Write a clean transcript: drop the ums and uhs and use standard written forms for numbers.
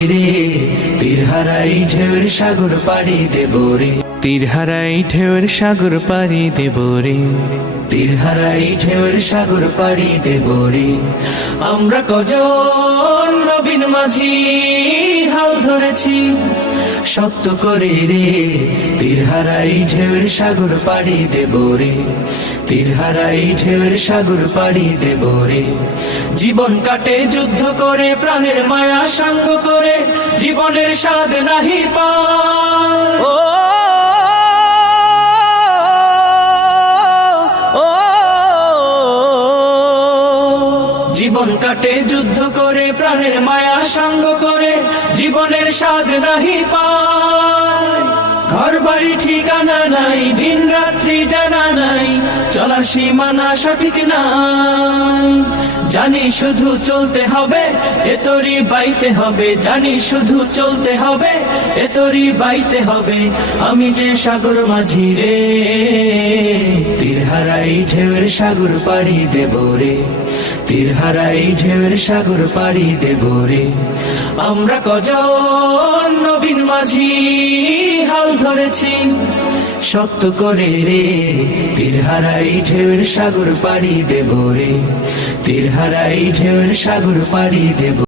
রে তীর হারাই ঢেউয়ের সাগর পাড়ি দেব রে, তীর হারাই ঢেউয়ের সাগর পাড়ি দেব রে, তীর হারাই ঢেউয়ের সাগর পাড়ি দেব রে। আমরা কজন নবীন মাঝি হাল ধরেছি শক্ত করে রে, তীর হারাই ঢেউয়ের সাগর পাড়ি দেব রে, তীর হারাই ঢেউয়ের সাগর পাড়ি দেব রে। জীবন কাটে যুদ্ধ করে, প্রাণের মায়া সাঙ্গ করে, জীবনের স্বাদ নাহি পায়। ও ও জীবন কাটে যুদ্ধ করে, প্রাণের মায়া সাঙ্গ করে, জীবনের স্বাদ নাহি পায়। ঘর বাড়ি ঠিকানা নাই, দিন রাত্রি জানা নাই, চলার সীমানা সঠিক নাই। জানি শুধু চলতে হবে, এতরি বাইতে হবে, জানি শুধু চলতে হবে, এতরি বাইতে হবে। আমি যে সাগর মাঝি রে, তীর হারাই ঢেউয়ের সাগর পাড়ি দেব রে, তীর হারাই ঢেউয়ের সাগর পাড়ি দেব রে। আমরা কজন নবীন মাঝি হাল ধরেছি শক্ত করে রে, তীর হারাই ঢেউয়ের সাগর পাড়ি দেব রে, তীর হারাই ঢেউয়ের সাগর পাড়ি দেব।